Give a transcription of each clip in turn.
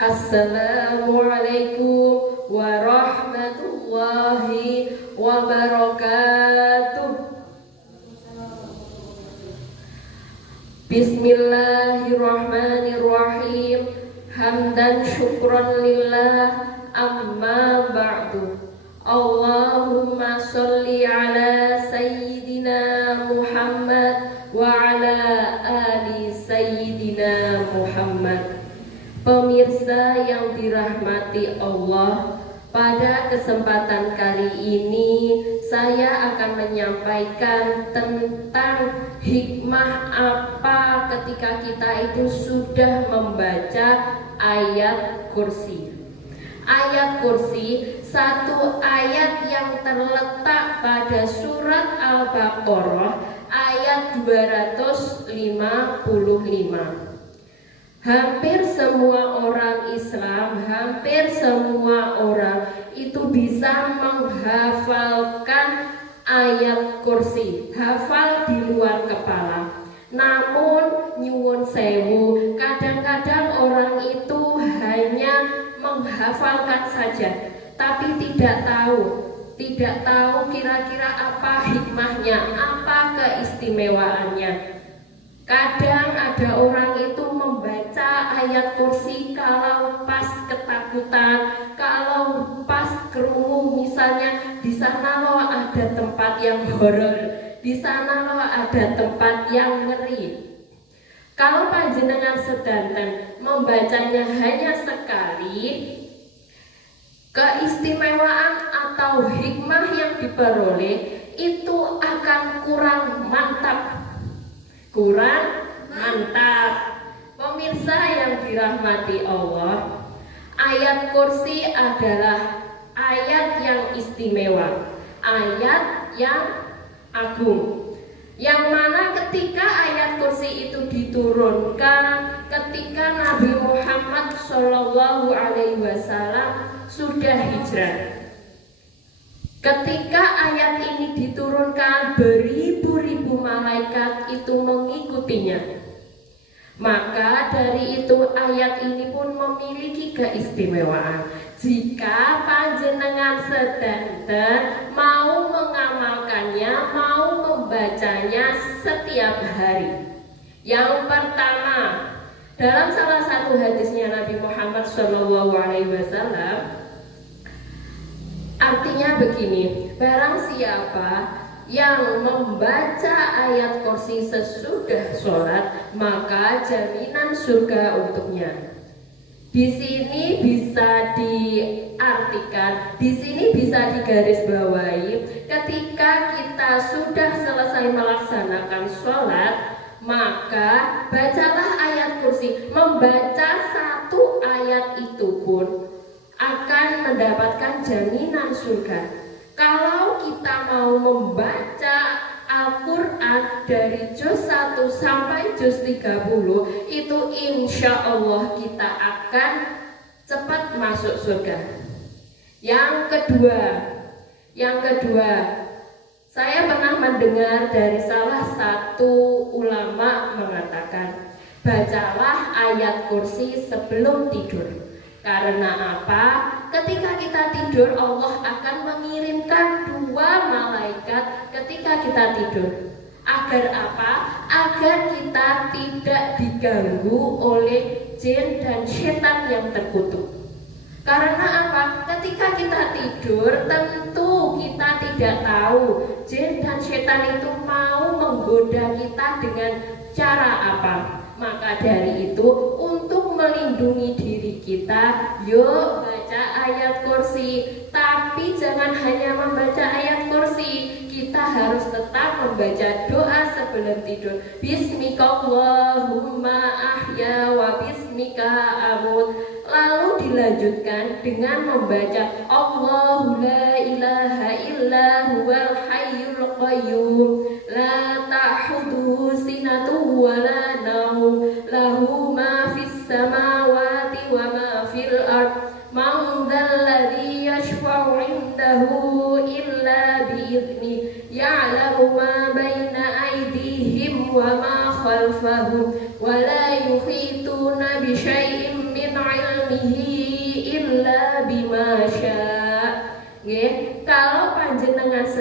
Assalamualaikum warahmatullahi wabarakatuh. Bismillahirrahmanirrahim. Hamdan syukran lillah, amma ba'du. Allahumma sholli ala sayyidina Muhammad wa ala ali sayyidina Muhammad. Pemirsa yang dirahmati Allah, pada kesempatan kali ini saya akan menyampaikan tentang hikmah apa ketika kita itu sudah membaca ayat kursi. Ayat kursi, satu ayat yang terletak pada surat Al-Baqarah ayat 255. Hampir semua orang Islam, hampir semua orang itu bisa menghafalkan ayat kursi, hafal di luar kepala. Namun nyuwun sewu, kadang-kadang orang itu hanya menghafalkan saja, tapi tidak tahu kira-kira apa hikmahnya, apa keistimewaannya. Kadang ada orang itu membaca ayat kursi kalau pas ketakutan, kalau pas kerungu, misalnya di sana loh ada tempat yang horor, di sana loh ada tempat yang ngeri. Kalau panjenengan sedanten membacanya hanya sekali, keistimewaan atau hikmah yang diperoleh itu akan kurang mantap. Pemirsa yang dirahmati Allah, ayat kursi adalah ayat yang istimewa, ayat yang agung, yang mana ketika ayat kursi itu diturunkan ketika Nabi Muhammad SAW sudah hijrah. Ketika ayat ini diturunkan, beribu-ribu malaikat itu mengikutinya. Maka dari itu ayat ini pun memiliki keistimewaan. Jika panjenengan sedanten mau mengamalkannya, mau membacanya setiap hari. Yang pertama, dalam salah satu hadisnya Nabi Muhammad SAW, artinya begini, barang siapa yang membaca ayat kursi sesudah sholat, maka jaminan surga untuknya. Di sini bisa diartikan, di sini bisa digarisbawahi, ketika kita sudah selesai melaksanakan sholat, maka bacalah ayat kursi. Membaca satu ayat itu pun akan mendapatkan jaminan surga. Kalau kita mau membaca Al-Quran dari juz 1 sampai juz 30, itu insya Allah kita akan cepat masuk surga. Yang kedua, saya pernah mendengar dari salah satu ulama mengatakan, bacalah ayat kursi sebelum tidur. Karena apa? Ketika kita tidur, Allah akan mengirimkan 2 malaikat ketika kita tidur. Agar apa? Agar kita tidak diganggu oleh jin dan setan yang terkutuk. Karena apa? Ketika kita tidur, tentu kita tidak tahu jin dan setan itu mau menggoda kita dengan cara apa. Maka dari itu, untuk melindungi diri kita, yuk baca ayat kursi. Tapi jangan hanya membaca ayat kursi, kita harus tetap membaca doa sebelum tidur. Bismikallahumma ahya wa bismika amut. Lalu dilanjutkan dengan membaca Allahu la ilaha illa huwal hayyul qayyum la ta'khudhuhu sinatun wa la naum lahu ma fis samawati wa ma fil ard man dzalladzi yashfa'u 'indahu illa bi'idznihi ya'lamu ma baina aydihim wa ma khalfahum wa la yuhituna bi syai'in min 'ilmihi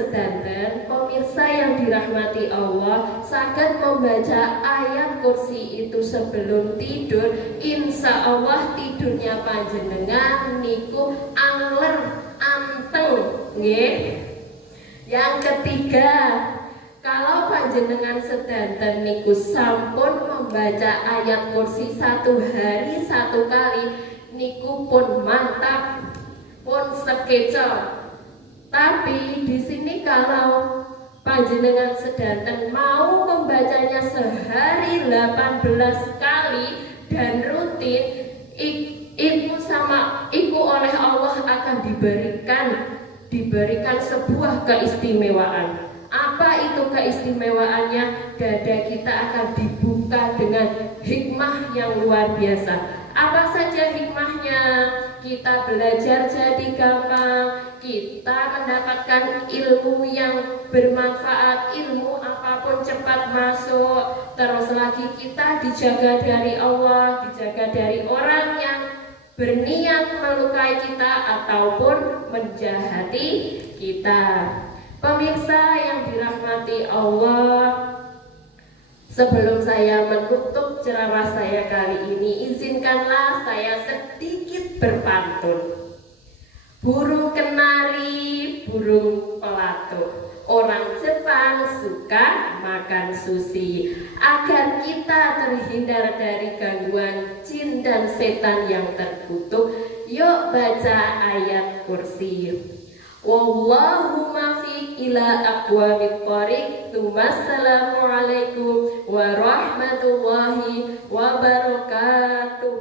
sedanten, pemirsa yang dirahmati Allah, saged membaca ayat kursi itu sebelum tidur, insya Allah tidurnya panjenengan niku angler anteng, nggih. Yang ketiga, kalau panjenengan sedanten niku sampun membaca ayat kursi 1 hari 1 kali, niku pun mantap, pun sekecol. Tapi di sini kalau panjenengan sedanten mau membacanya sehari 18 kali dan rutin, iku oleh Allah akan diberikan sebuah keistimewaan. Apa itu keistimewaannya? Dada kita akan dibuka dengan hikmah yang luar biasa. Apa saja hikmahnya? Kita belajar jadi gampang, kita mendapatkan ilmu yang bermanfaat, ilmu apapun cepat masuk. Terus lagi kita dijaga dari Allah, dijaga dari orang yang berniat melukai kita ataupun menjahati kita. Pemirsa yang dirahmati Allah, sebelum saya menutup ceramah saya kali ini, izinkanlah saya sedikit berpantun. Burung kenari, burung pelatuk, orang Jepang suka makan sushi. Agar kita terhindar dari gangguan jin dan setan yang terkutuk, yuk baca ayat kursi. Wallahu muwaffiq ila aqwamit thoriq. Wassalamualaikum warahmatullahi wabarakatuh.